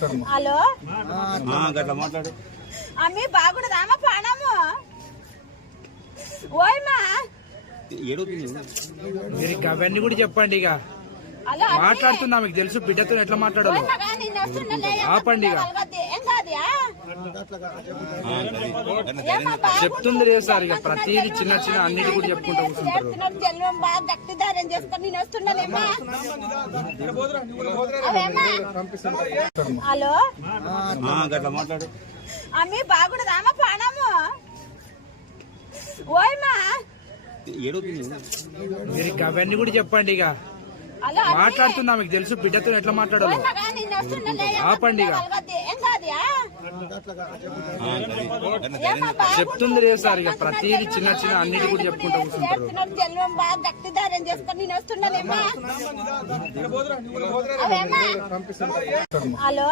Hello మాట్లాడు అమ్మి బాగుండదామా పానము ఓయమా మీరు ఇక అవన్నీ కూడా చెప్పండి. ఇక హలో మాట్లాడుతున్నా మీకు తెలుసు బిడ్డతో ఎట్లా మాట్లాడాలో. ఆపండి ఇక. చెప్తుంది లేదు సార్. ఇక ప్రతిదీ చిన్న చిన్న అన్నిటి కూడా చెప్పుకుంటూ కూర్చుంటారు. జల్వం బాగా గట్టి ధార్యం చేసుకొని నేను వస్తున్నానేమా. హలో మాట్లాడు అమ్మి బాగుండదామా పానము ఓయమా మీరు ఇక అవన్నీ కూడా చెప్పండి. ఇక హలో మాట్లాడుతున్నా మీకు తెలుసు బిడ్డతో ఎట్లా మాట్లాడాలో. ఆపండి ఇక. చెప్తుంది లేదు సార్. ఇక ప్రతిదీ చిన్న చిన్న అన్నిటి కూడా చెప్పుకుంటూ కూర్చుంటారు. జల్వం బాగా గట్టి ధార్యం చేసుకొని నేను వస్తున్నానేమా. హలో